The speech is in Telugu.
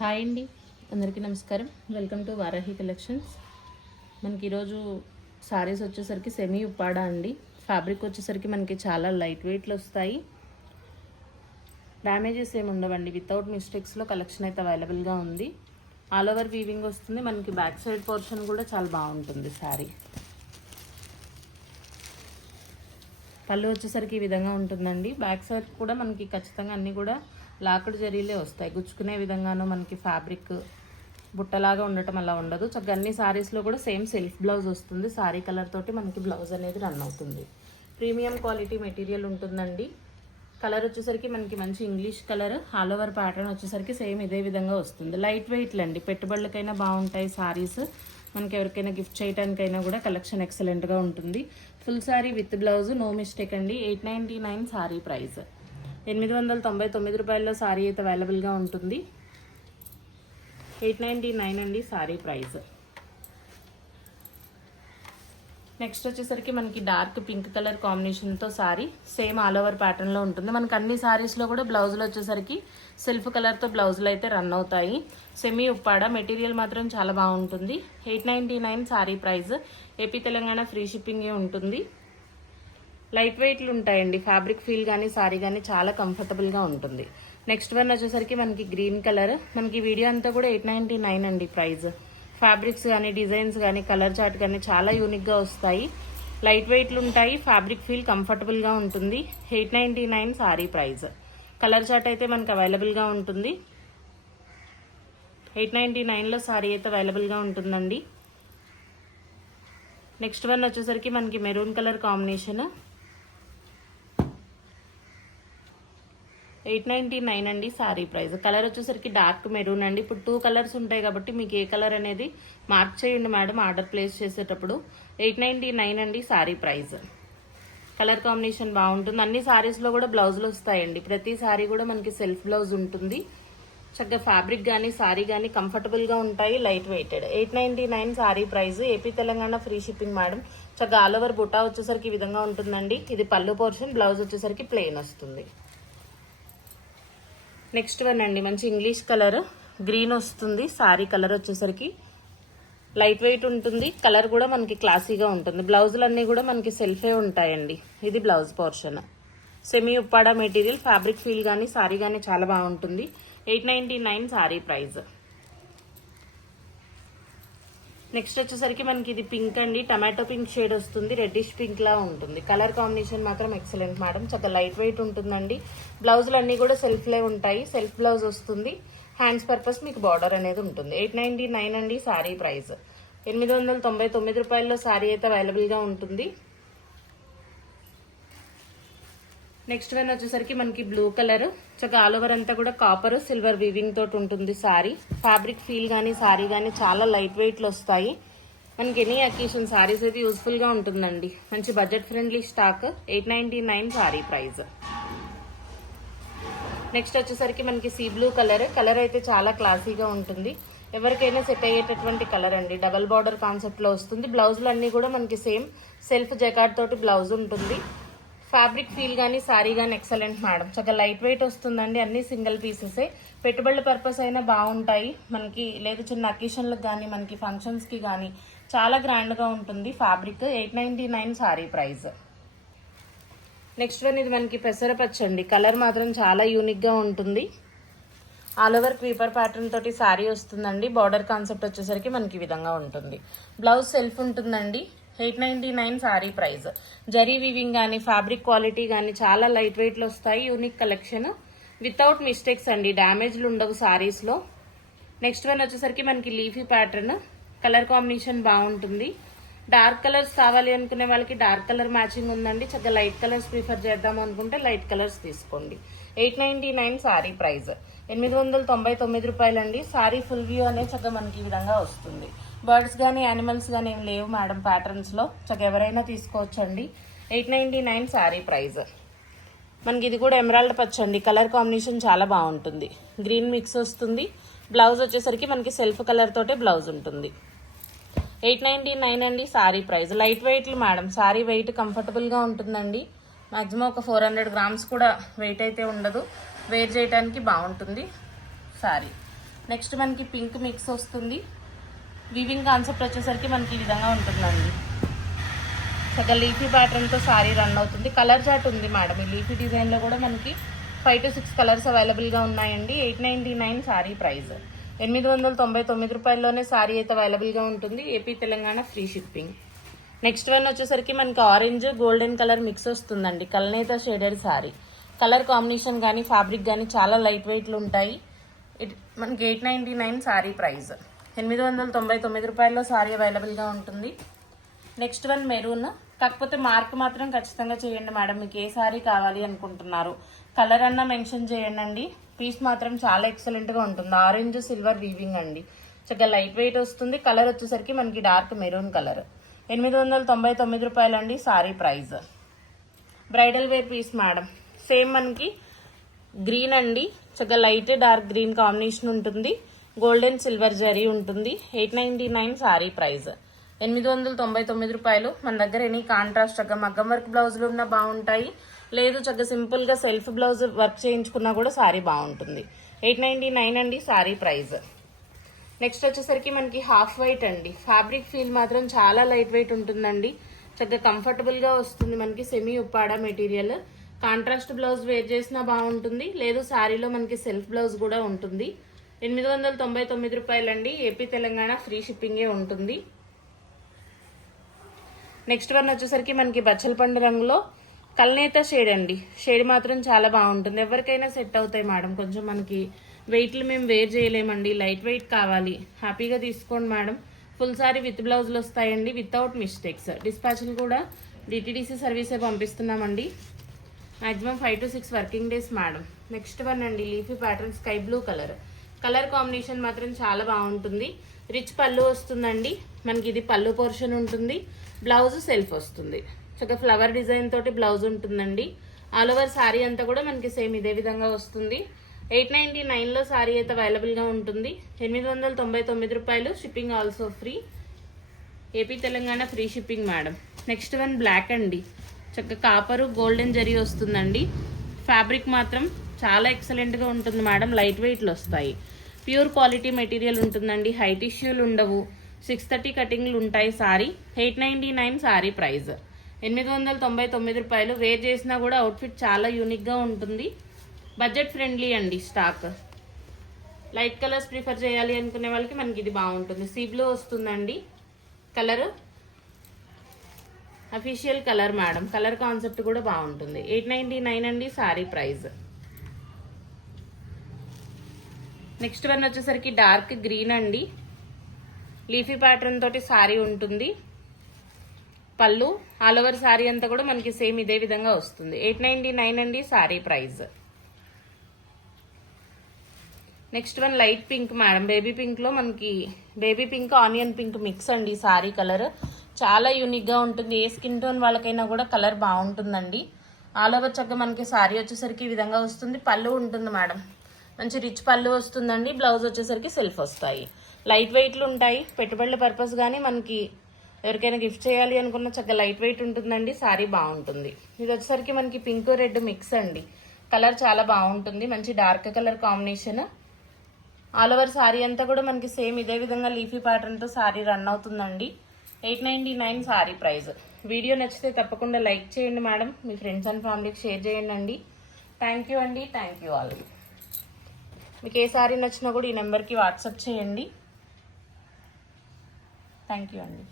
హాయ్ అండి. అందరికీ నమస్కారం. వెల్కమ్ టు వారాహి కలెక్షన్స్ మనకి ఈరోజు సారీస్ వచ్చేసరికి సెమీ ఉప్పాడా అండి. ఫ్యాబ్రిక్ వచ్చేసరికి మనకి చాలా లైట్ వెయిట్లు వస్తాయి. డ్యామేజెస్ ఏమి ఉండవండి. వితౌట్ మిస్టేక్స్లో కలెక్షన్ అయితే అవైలబుల్గా ఉంది. ఆల్ ఓవర్ వీవింగ్ వస్తుంది. మనకి బ్యాక్ సైడ్ పోర్షన్ కూడా చాలా బాగుంటుంది శారీ పళ్ళు వచ్చేసరికి ఈ విధంగా ఉంటుందండి. బ్యాక్ సైడ్ కూడా మనకి ఖచ్చితంగా అన్నీ కూడా లాకడ్ జరీలే వస్తాయి. గుచ్చుకునే విధంగానూ మనకి ఫ్యాబ్రిక్ బుట్టలాగా ఉండటం అలా ఉండదు. చక్కగా అన్ని శారీస్లో కూడా సేమ్ సెల్ఫ్ బ్లౌజ్ వస్తుంది. శారీ కలర్ తోటి మనకి బ్లౌజ్ అనేది రన్ అవుతుంది. ప్రీమియం క్వాలిటీ మెటీరియల్ ఉంటుందండి. కలర్ వచ్చేసరికి మనకి మంచి English colour all over pattern వచ్చేసరికి సేమ్ ఇదే విధంగా వస్తుంది. లైట్ వెయిట్లు అండి. పెట్టుబడులకైనా బాగుంటాయి సారీస్ మనకి ఎవరికైనా గిఫ్ట్ చేయడానికైనా కూడా కలెక్షన్ ఎక్సలెంట్గా ఉంటుంది. Full sari with blouse no mistake అండి. Eight ninety nine sari price ఎనిమిది వందల తొంభై తొమ్మిది రూపాయల్లో సారీ అయితే అవైలబుల్గా ఉంటుంది. ఎయిట్ నైంటీ నైన్ అండి సారీ ప్రైస్. నెక్స్ట్ వచ్చేసరికి మనకి డార్క్ పింక్ కలర్ కాంబినేషన్తో సారీ సేమ్ ఆల్ ఓవర్ ప్యాటర్న్లో ఉంటుంది. మనకి అన్ని సారీస్లో కూడా బ్లౌజులు వచ్చేసరికి సెల్ఫ్ కలర్తో బ్లౌజులు అయితే రన్ అవుతాయి. సెమీ ఉప్పాడ మెటీరియల్ మాత్రం చాలా బాగుంటుంది. Eight ninety nine sari price. AP Telangana free షిప్పింగే ఉంటుంది. లైట్ వెయిట్లు ఉంటాయండి. ఫ్యాబ్రిక్ ఫీల్ కానీ సారీ కానీ చాలా కంఫర్టబుల్గా ఉంటుంది. నెక్స్ట్ వన్ వచ్చేసరికి మనకి గ్రీన్ కలర్. మనకి వీడియో అంతా కూడా ఎయిట్ నైంటీ నైన్ అండి ప్రైస్. ఫ్యాబ్రిక్స్ కానీ డిజైన్స్ కానీ కలర్ చార్ట్ కానీ చాలా యూనిక్గా వస్తాయి. లైట్ వెయిట్లు ఉంటాయి. ఫ్యాబ్రిక్ ఫీల్ కంఫర్టబుల్గా ఉంటుంది. Eight ninety nine sari price. Colour chart అయితే మనకి అవైలబుల్గా ఉంటుంది. ఎయిట్ నైంటీ నైన్లో సారీ అయితే అవైలబుల్గా ఉంటుందండి. నెక్స్ట్ వన్ వచ్చేసరికి మనకి maroon colour combination. Eight ninety nine అండి శారీ ప్రైస్. కలర్ వచ్చేసరికి డార్క్ మెరూన్ అండి. ఇప్పుడు టూ కలర్స్ ఉంటాయి కాబట్టి మీకు ఏ కలర్ అనేది మార్క్ చేయండి మేడం ఆర్డర్ ప్లేస్ చేసేటప్పుడు. ఎయిట్ నైంటీ నైన్ అండి సారీ ప్రైస్. కలర్ కాంబినేషన్ బాగుంటుంది. అన్ని శారీస్లో కూడా బ్లౌజులు వస్తాయండి. ప్రతి సారీ కూడా మనకి సెల్ఫ్ బ్లౌజ్ ఉంటుంది. చక్కగా ఫ్యాబ్రిక్ కానీ సారీ కానీ కంఫర్టబుల్గా ఉంటాయి light weighted eight ninety nine sari price. AP Telangana free shipping madam. చక్కగా ఆల్ ఓవర్ బుటా వచ్చేసరికి ఈ విధంగా ఉంటుందండి. ఇది పళ్ళు పోర్షన్ బ్లౌజ్ వచ్చేసరికి ప్లెయిన్ వస్తుంది. నెక్స్ట్ వన్ అండి మంచి ఇంగ్లీష్ కలర్. గ్రీన్ వస్తుంది సారీ కలర్ వచ్చేసరికి. లైట్ వెయిట్ ఉంటుంది కలర్ కూడా మనకి క్లాసీగా ఉంటుంది. బ్లౌజులు అన్నీ కూడా మనకి సెల్ఫే ఉంటాయండి. ఇది blouse portion. Semi Uppada material fabric feel కానీ సారీ కానీ చాలా బాగుంటుంది. Eight ninety nine sari price. Next వచ్చేసరికి మనకి ఇది పింక్ అండి. టమాటో పింక్ షేడ్ వస్తుంది. రెడ్డిష్ పింక్ లా ఉంటుంది. కలర్ కాంబినేషన్ మాత్రం ఎక్సలెంట్ మేడం చక్కగా లైట్ వెయిట్ ఉంటుందండి. బ్లౌజులు అన్నీ కూడా సెల్ఫ్లే ఉంటాయి. సెల్ఫ్ బ్లౌజ్ వస్తుంది. హ్యాండ్స్ పర్పస్ మీకు బార్డర్ అనేది ఉంటుంది. ఎయిట్ నైంటీ నైన్ అండి శారీ ప్రైస్ ఎనిమిది వందల తొంభై తొమ్మిది రూపాయల్లో శారీ అయితే అవైలబుల్గా ఉంటుంది. నెక్స్ట్ వన్ వచ్చేసరికి మనకి బ్లూ కలర్. చక్కగా ఆల్ ఓవర్ అంతా కూడా కాపర్ సిల్వర్ వీవింగ్ తోటి ఉంటుంది సారీ. ఫ్యాబ్రిక్ ఫీల్ కానీ సారీ కానీ చాలా లైట్ వెయిట్లు వస్తాయి. మనకి ఎనీ అకేషన్ సారీస్ అయితే యూస్ఫుల్గా ఉంటుందండి. మంచి budget friendly stock eight ninety nine sari price. Next వచ్చేసరికి మనకి సీ బ్లూ కలర్. కలర్ అయితే చాలా క్లాసీగా ఉంటుంది. ఎవరికైనా సెట్ అయ్యేటటువంటి కలర్ అండి. డబల్ బార్డర్ కాన్సెప్ట్లో వస్తుంది. బ్లౌజులు అన్నీ కూడా మనకి సేమ్ సెల్ఫ్ జకాట్ తోటి బ్లౌజ్ ఉంటుంది. ఫ్యాబ్రిక్ ఫీల్ కానీ సారీ కానీ ఎక్సలెంట్ మేడం చక్కగా లైట్ వెయిట్ వస్తుందండి. అన్ని సింగిల్ పీసెసే పెట్టుబడుల పర్పస్ అయినా బాగుంటాయి. మనకి లేదా చిన్న అకేషన్లకు కానీ మనకి ఫంక్షన్స్కి కానీ చాలా గ్రాండ్గా ఉంటుంది fabric eight ninety nine sari price next one ఇది మనకి పెసరపచ్చండి కలర్ మాత్రం చాలా యూనిక్గా ఉంటుంది. ఆల్ ఓవర్ క్రీపర్ ప్యాటర్న్ తోటి శారీ వస్తుందండి. బార్డర్ కాన్సెప్ట్ వచ్చేసరికి మనకి ఈ విధంగా ఉంటుంది. బ్లౌజ్ సెల్ఫ్ ఉంటుందండి. Eight ninety nine sari price. Zari weaving కానీ ఫ్యాబ్రిక్ క్వాలిటీ కానీ చాలా లైట్ వెయిట్లు వస్తాయి. యూనిక్ కలెక్షన్ వితౌట్ మిస్టేక్స్ అండి. డ్యామేజ్లు ఉండవు సారీస్లో నెక్స్ట్ వన్ వచ్చేసరికి మనకి లీఫీ ప్యాటర్న్ కలర్ కాంబినేషన్ బాగుంటుంది. డార్క్ కలర్స్ కావాలి అనుకునే వాళ్ళకి డార్క్ కలర్ మ్యాచింగ్ ఉందండి. చక్కగా లైట్ కలర్స్ ప్రిఫర్ చేద్దాం అనుకుంటే లైట్ కలర్స్ తీసుకోండి. Eight ninety nine sari price. ఎనిమిది వందల తొంభై తొమ్మిది రూపాయలండి. సారీ ఫుల్ వ్యూ అనేది చక్కగా మనకి ఈ విధంగా వస్తుంది. బర్డ్స్ కానీ యానిమల్స్ కానీ ఏం లేవు మేడం ప్యాటర్న్స్లో చక్కగా ఎవరైనా తీసుకోవచ్చండి. Eight ninety nine sari price మనకి ఇది కూడా ఎమరాల్డ్ పచ్చండి కలర్ కాంబినేషన్ చాలా బాగుంటుంది. గ్రీన్ మిక్స్ వస్తుంది. బ్లౌజ్ వచ్చేసరికి మనకి సెల్ఫ్ కలర్ తోటే బ్లౌజ్ ఉంటుంది. ఎయిట్ నైంటీ నైన్ అండి సారీ ప్రైస్. లైట్ వెయిట్లు మేడం. సారీ వెయిట్ కంఫర్టబుల్గా ఉంటుందండి. మ్యాక్సిమం ఒక ఫోర్ హండ్రెడ్ గ్రామ్స్ కూడా వెయిట్ అయితే ఉండదు. వేర్ చేయడానికి బాగుంటుంది సారీ. నెక్స్ట్ మనకి పింక్ మిక్స్ వస్తుంది. వివింగ్ కాన్సెప్ట్ వచ్చేసరికి మనకి ఈ విధంగా ఉంటుందండి. చక్కగా లీఫీ ప్యాటర్న్తో సారీ రన్ అవుతుంది. కలర్ చాట్ ఉంది మేడం. ఈ లీఫీ డిజైన్లో కూడా మనకి ఫైవ్ టు సిక్స్ కలర్స్ అవైలబుల్గా ఉన్నాయండి. Eight ninety nine sari price ఎనిమిది వందల తొంభై తొమ్మిది రూపాయల్లోనే సారీ అయితే అవైలబుల్గా ఉంటుంది. AP Telangana free shipping next one వచ్చేసరికి మనకి ఆరెంజ్ గోల్డెన్ కలర్ మిక్స్ వస్తుందండి. కల్నేత షేడెడ్ సారీ. కలర్ కాంబినేషన్ కానీ ఫ్యాబ్రిక్ కానీ చాలా లైట్ వెయిట్లు ఉంటాయి. ఇట్ మనకి eight ninety nine sari price. ఎనిమిది వందల తొంభై తొమ్మిది రూపాయల్లో శారీ అవైలబుల్గా ఉంటుంది. Next one maroon. కాకపోతే మార్క్ మాత్రం ఖచ్చితంగా చేయండి మేడం. మీకు ఏ శారీ కావాలి అనుకుంటున్నారు. కలర్ అన్నా మెన్షన్ చేయండి అండి పీస్ మాత్రం చాలా ఎక్సలెంట్గా ఉంటుంది. ఆరెంజ్ సిల్వర్ వీవింగ్ అండి. చక్కగా లైట్ వెయిట్ వస్తుంది. కలర్ వచ్చేసరికి మనకి డార్క్ మెరూన్ కలర్. ఎనిమిది వందల తొంభై తొమ్మిది రూపాయలండి sari price. Bridal wear piece madam. Same మనకి గ్రీన్ అండి. చక్కగా లైట్ డార్క్ గ్రీన్ కాంబినేషన్ ఉంటుంది. గోల్డెన్ సిల్వర్ జరీ ఉంటుంది. Eight ninety nine sari price. ఎనిమిది వందల తొంభై తొమ్మిది రూపాయలు. మన దగ్గర ఎనీ కాంట్రాస్ట్ చక్కగా మగ్గం వర్క్ బ్లౌజులు ఉన్నా బాగుంటాయి. లేదు చక్కగా సింపుల్గా సెల్ఫ్ బ్లౌజ్ వర్క్ చేయించుకున్నా కూడా సారీ బాగుంటుంది. ఎయిట్ నైంటీ నైన్ అండి సారీ ప్రైస్. నెక్స్ట్ వచ్చేసరికి మనకి హాఫ్ వైట్ అండి. ఫ్యాబ్రిక్ ఫీల్ మాత్రం చాలా లైట్ వెయిట్ ఉంటుందండి. చక్కగా కంఫర్టబుల్గా వస్తుంది మనకి semi Uppada material. Contrast blouse wear చేసినా బాగుంటుంది. లేదు శారీలో మనకి సెల్ఫ్ బ్లౌజ్ కూడా ఉంటుంది. ఎనిమిది వందల తొంభై తొమ్మిది రూపాయలండి. ఏపీ తెలంగాణ ఫ్రీ షిప్పింగే ఉంటుంది. నెక్స్ట్ వన్ వచ్చేసరికి మనకి బచ్చలపండు రంగులో కల్నేత షేడ్ అండి. షేడ్ మాత్రం చాలా బాగుంటుంది. ఎవరికైనా సెట్ అవుతాయి మేడం. కొంచెం మనకి వెయిట్లు మేము వేర్ చేయలేమండి. లైట్ వెయిట్ కావాలి. హ్యాపీగా తీసుకోండి మేడం. ఫుల్ సారీ విత్ బ్లౌజులు వస్తాయండి. Without mistakes. డిస్పాచ్లు కూడా డిటీడీసీ సర్వీసే పంపిస్తున్నామండి. Maximum five to six working days madam. Next one అండి leafy pattern sky blue colour. Colour combination మాత్రం చాలా బాగుంటుంది. రిచ్ పళ్ళు వస్తుందండి. మనకి ఇది పళ్ళు పోర్షన్ ఉంటుంది. బ్లౌజ్ సెల్ఫ్ వస్తుంది. చక్కగా ఫ్లవర్ డిజైన్ తోటి బ్లౌజ్ ఉంటుందండి. ఆల్ ఓవర్ శారీ అంతా కూడా మనకి సేమ్ ఇదే విధంగా వస్తుంది. ఎయిట్ నైంటీ నైన్లో శారీ అయితే అవైలబుల్గా ఉంటుంది. ఎనిమిది వందల తొంభై తొమ్మిది రూపాయలు shipping also free AP Telangana free shipping madam. Next one black అండి. చక్కగా కాపరు గోల్డెన్ జరీ వస్తుందండి. ఫ్యాబ్రిక్ మాత్రం చాలా ఎక్సలెంట్గా ఉంటుంది మేడం. లైట్ వెయిట్లు వస్తాయి. ప్యూర్ క్వాలిటీ మెటీరియల్ ఉంటుందండి. హై టిష్యూలు ఉండవు. సిక్స్ థర్టీ కటింగ్లు ఉంటాయి sari. Eight ninety nine sari price ఎనిమిది వందల తొంభై తొమ్మిది రూపాయలు. వేర్ చేసినా కూడా అవుట్ఫిట్ చాలా యూనిక్గా ఉంటుంది. బడ్జెట్ ఫ్రెండ్లీ అండి స్టాక్ లైట్ కలర్స్ ప్రిఫర్ చేయాలి అనుకునే వాళ్ళకి మనకి ఇది బాగుంటుంది. సీ బ్లూ వస్తుందండి. Colour official colour madam colour concept కూడా బాగుంటుంది. ఎయిట్ నైంటీ నైన్ అండి సారీ ప్రైస్ నెక్స్ట్ వన్ వచ్చేసరికి డార్క్ గ్రీన్ అండి. లీఫీ ప్యాటర్న్ తోటి సారీ ఉంటుంది. పళ్ళు ఆల్ ఓవర్ సారీ అంతా కూడా మనకి సేమ్ ఇదే విధంగా వస్తుంది. ఎయిట్ నైంటీ నైన్ అండి sari price next one light pink madam baby పింక్లో మనకి baby pink onion pink mix అండి సారీ కలర్ చాలా యూనిక్గా ఉంటుంది. ఏ స్కిన్ టోన్ వాళ్ళకైనా కూడా కలర్ బాగుంటుందండి. ఆల్ ఓవర్ చక్క మనకి శారీ వచ్చేసరికి ఈ విధంగా వస్తుంది. పళ్ళు ఉంటుంది మేడం. మంచి రిచ్ పళ్ళు వస్తుందండి. బ్లౌజ్ వచ్చేసరికి సెల్ఫ్ వస్తాయి. లైట్ వెయిట్లు ఉంటాయి. పెట్టుబడుల పర్పస్ కానీ మనకి ఎవరికైనా గిఫ్ట్ చేయాలి అనుకున్న చక్కగా లైట్ వెయిట్ ఉంటుందండి. శారీ బాగుంటుంది. ఇది వచ్చేసరికి మనకి పింక్ రెడ్ మిక్స్ అండి. కలర్ చాలా బాగుంటుంది. మంచి dark colour combination all over sari అంతా కూడా మనకి సేమ్ ఇదే విధంగా లీఫీ ప్యాటర్న్తో శారీ రన్ అవుతుందండి. Eight ninety nine sari price video నచ్చితే తప్పకుండా లైక్ చేయండి మేడం. మీ ఫ్రెండ్స్ అండ్ ఫ్యామిలీకి షేర్ చేయండి అండి థ్యాంక్ యూ అండి. థ్యాంక్ యూ ఆల్ మీకు ఏ సారీ నచ్చినా కూడా ఈ నెంబర్కి వాట్సాప్ చేయండి. థ్యాంక్ యూ అండి.